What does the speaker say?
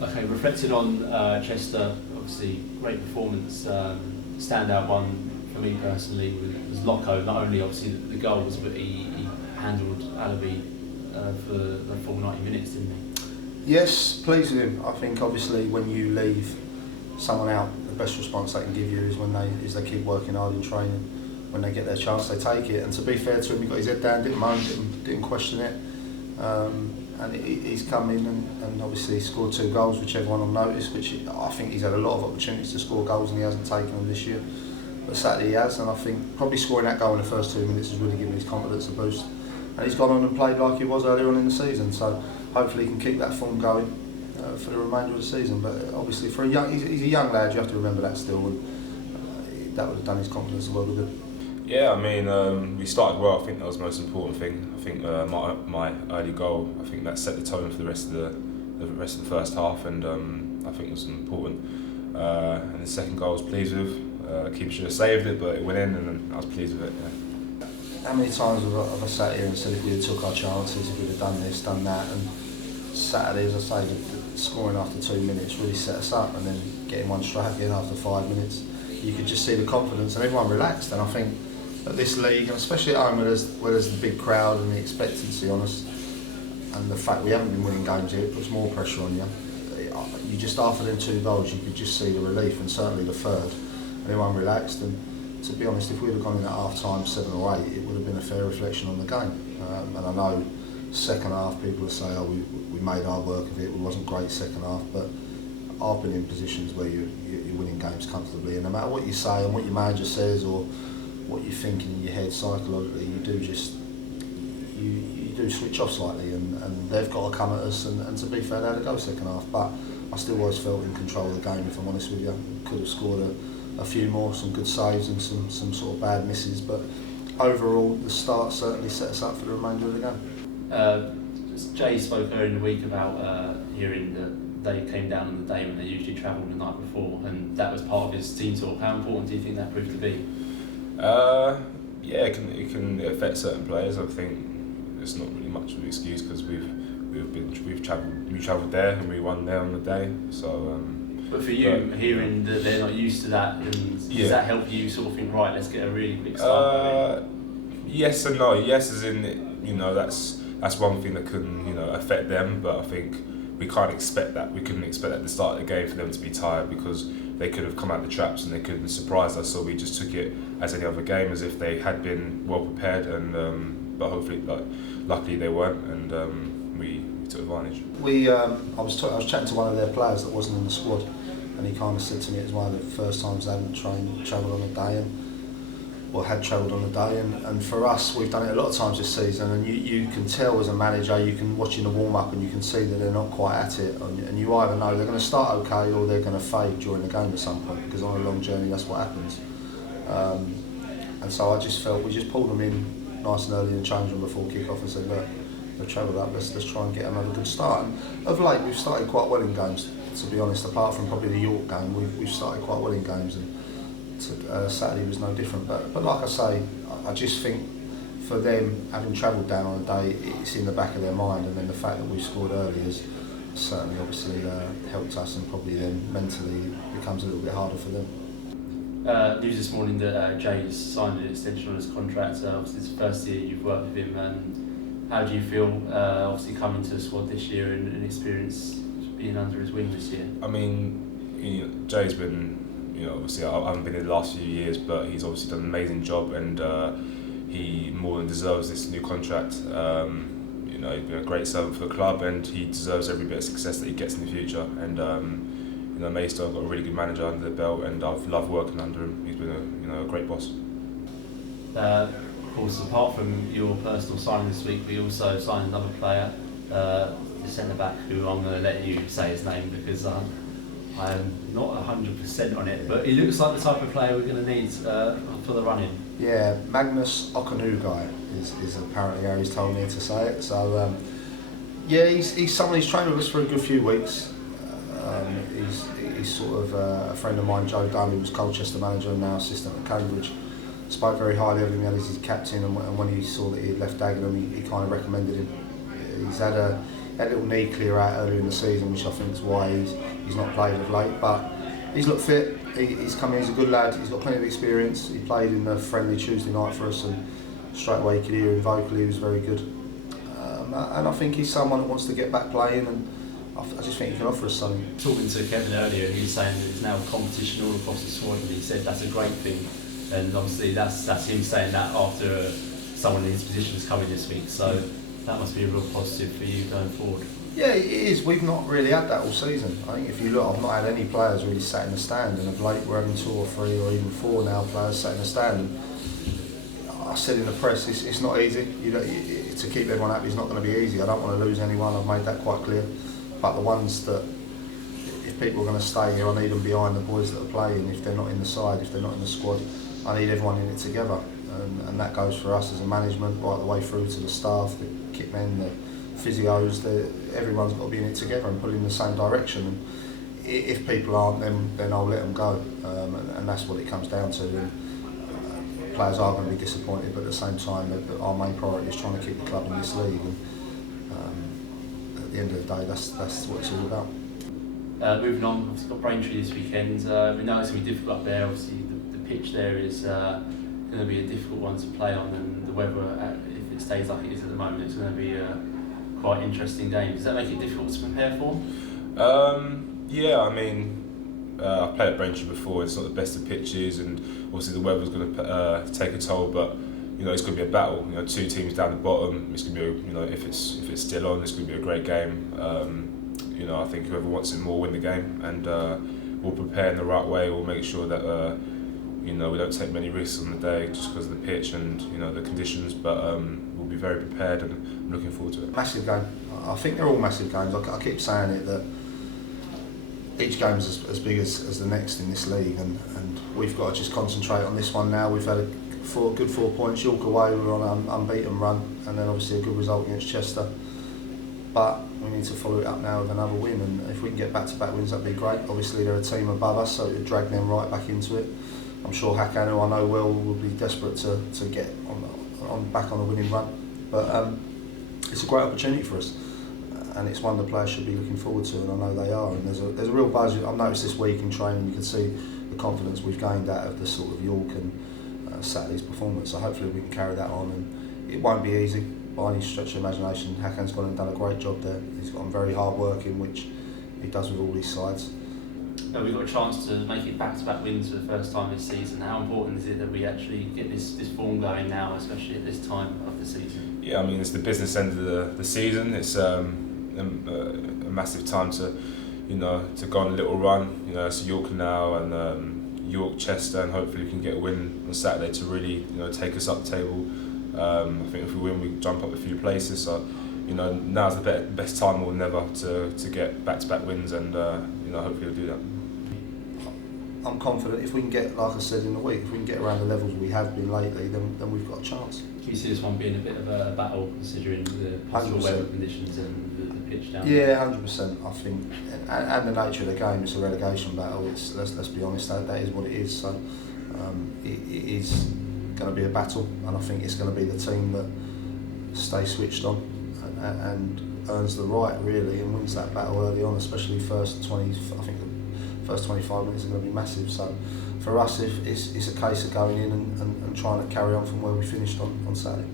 Okay, reflecting on Chester, obviously great performance. Standout one for me personally was Lokko. Not only obviously the goals, but he handled Alabi for the full 90 minutes, didn't he? Yes, pleased with him. I think obviously when you leave someone out, the best response they can give you is they keep working hard in training. When they get their chance, they take it. And to be fair to him, he got his head down, didn't moan, didn't question it. And he's come in and obviously scored 2 goals, which everyone will notice, which I think he's had a lot of opportunities to score goals and he hasn't taken them this year. But Saturday he has, and I think probably scoring that goal in the first 2 minutes has really given his confidence a boost. And he's gone on and played like he was earlier on in the season, so hopefully he can keep that form going for the remainder of the season. But obviously he's a young lad, you have to remember that still, and that would have done his confidence a lot of good. Yeah, I mean, we started well. I think that was the most important thing. I think my early goal, I think that set the tone for the rest of the first half, and I think it was important. And the second goal I was pleased with. Keeper should have saved it, but it went in, and I was pleased with it. Yeah. How many times have I sat here and said if we had took our chances, if we'd have done this, done that, and Saturday, as I say, the scoring after 2 minutes really set us up, and then getting one strike in after 5 minutes, you could just see the confidence and everyone relaxed. And I think at this league, and especially at home where there's the big crowd and the expectancy on us, and the fact we haven't been winning games here, it puts more pressure on you. You just, after them 2 goals, you could just see the relief, and certainly the third, and everyone relaxed. And to be honest, if we'd have gone in at half time 7 or 8, it would have been a fair reflection on the game. And I know second half people will say, oh, we made our work of it, we wasn't great second half, but I've been in positions where you're winning games comfortably, and no matter what you say and what your manager says or what you're thinking in your head psychologically, you do switch off slightly, and they've got to come at us, and to be fair, they had a go second half, but I still always felt in control of the game, if I'm honest with you. Could have scored a few more, some good saves and some sort of bad misses, but overall the start certainly set us up for the remainder of the game. Jay spoke earlier in the week about hearing that they came down on the day when they usually travel the night before, and that was part of his team talk. How important do you think that proved to be? Yeah, it can affect certain players. I think it's not really much of an excuse because we've travelled there and we won there on the day. So. But for you, hearing that they're not used to that, does that help you sort of think, right, let's get a really quick start? Yes and no. Yes, as in that's one thing that can affect them, but I think we can't expect that. We couldn't expect at the start of the game for them to be tired, because they could have come out the traps and they could have surprised us. So we just took it as any other game, as if they had been well prepared, and but hopefully, luckily they weren't, and we took advantage. I was chatting to one of their players that wasn't in the squad, and he kind of said to me it was one of the first times they hadn't travelled on a day, had travelled on a day, and for us, we've done it a lot of times this season, and you can tell as a manager, you can watch in the warm-up and you can see that they're not quite at it, and you either know they're going to start okay or they're going to fade during the game at some point, because on a long journey that's what happens. And so I just felt we just pulled them in nice and early in the change room before kick-off and said, look, they've travelled up, let's try and get another good start. And of late we've started quite well in games, to be honest, apart from probably the York game, we've started quite well in games, and Saturday was no different. But like I say, I just think for them, having travelled down on a day, it's in the back of their mind, and then the fact that we scored early has certainly obviously helped us, and probably then mentally becomes a little bit harder for them. News this morning that Jay's signed an extension on his contract. Obviously it's the first year you've worked with him, and how do you feel obviously coming to the squad this year and experience being under his wing this year? I mean, Jay's been, obviously I haven't been here the last few years, but he's obviously done an amazing job, and he more than deserves this new contract. He's been a great servant for the club, and he deserves every bit of success that he gets in the future. And Maidstone got a really good manager under the belt, and I've loved working under him. He's been a great boss. Of course, apart from your personal signing this week, we also signed another player, the centre back, who I'm going to let you say his name because I'm not 100% on it, but he looks like the type of player we're going to need for the running. Yeah, Magnus Okanugai is apparently how he's told me to say it. So he's someone who's trained with us for a good few weeks. He's sort of a friend of mine, Joe Dunn, who was Colchester manager and now assistant at Cambridge. Spoke very highly of him as his captain, and when he saw that he had left Dagenham, he kind of recommended him. Had a little knee clear out earlier in the season, which I think is why he's not played of late. But he's looked fit. He's come in. He's a good lad. He's got plenty of experience. He played in the friendly Tuesday night for us, and straight away you could hear him vocally. He was very good. And I think he's someone that wants to get back playing, and I just think he can offer us something. Talking to Kevin earlier, and he was saying that there's now competition all across the squad, and he said that's a great thing. And obviously that's him saying that after someone in his position has come in this week. So that must be a real positive for you going forward. Yeah, it is. We've not really had that all season. I think if you look, I've not had any players really sat in the stand, and of late we're having 2 or 3 or even 4 now players sat in the stand. And I said in the press, it's not easy. To keep everyone happy is not going to be easy. I don't want to lose anyone. I've made that quite clear. But the ones that, if people are going to stay here, I need them behind the boys that are playing. If they're not in the side, if they're not in the squad, I need everyone in it together. And that goes for us as a management, right the way through to the staff, the kit men, the physios. Everyone's got to be in it together and pull in the same direction. And if people aren't, then I'll let them go. And that's what it comes down to. And players are going to be disappointed, but at the same time, our main priority is trying to keep the club in this league. And at the end of the day, that's what it's all about. Moving on, we've got Braintree this weekend. We know it's going to be difficult up there. Obviously, the pitch there is going to be a difficult one to play on, and the weather, if it stays like it is at the moment, it's going to be a quite interesting game. Does that make it difficult to prepare for? Yeah, I mean, I've played at Braintree before. It's not the best of pitches, and obviously the weather's going to take a toll. But it's going to be a battle. 2 teams down the bottom. It's going to be, if it's still on, it's going to be a great game. I think whoever wants it more will win the game, and we'll prepare in the right way. We'll make sure that we don't take many risks on the day just because of the pitch and the conditions. But we'll be very prepared, and I'm looking forward to it. Massive game. I think they're all massive games. I keep saying it that each game is as big as the next in this league, and we've got to just concentrate on this one now. We've had a good 4 points. York away, we were on an unbeaten run, and then obviously a good result against Chester. But we need to follow it up now with another win, and if we can get back-to-back wins, that'd be great. Obviously they're a team above us, so it would drag them right back into it. I'm sure Hakan, who I know well, will be desperate to get back on a winning run. But it's a great opportunity for us, and it's one the players should be looking forward to, and I know they are. And there's a real buzz. I've noticed this week in training, you can see the confidence we've gained out of the sort of York and Saturday's performance. So hopefully we can carry that on, and it won't be easy by any stretch of imagination. Hakan's gone and done a great job there. He's gotten very hard working, which he does with all these sides. We've got a chance to make it back-to-back wins for the first time this season. How important is it that we actually get this form going now, especially at this time of the season? Yeah, I mean, it's the business end of the season. It's a massive time to go on a little run. It's York now, and York, Chester, and hopefully we can get a win on Saturday to really take us up the table. I think if we win, we jump up a few places. So now's the best time more than ever to get back-to-back wins, and hopefully we'll do that. I'm confident if we can get, like I said in the week, if we can get around the levels we have been lately, then we've got a chance. Do you see this one being a bit of a battle, considering the possible 100%. weather conditions and the pitch down Yeah, there? 100%. I think, and the nature of the game, it's a relegation battle. Let's be honest, that is what it is. So it is going to be a battle, and I think it's going to be the team that stays switched on and earns the right really and wins that battle early on, especially first 20. I think the first 25 minutes are going to be massive. So for us, if it's a case of going in and trying to carry on from where we finished on Saturday.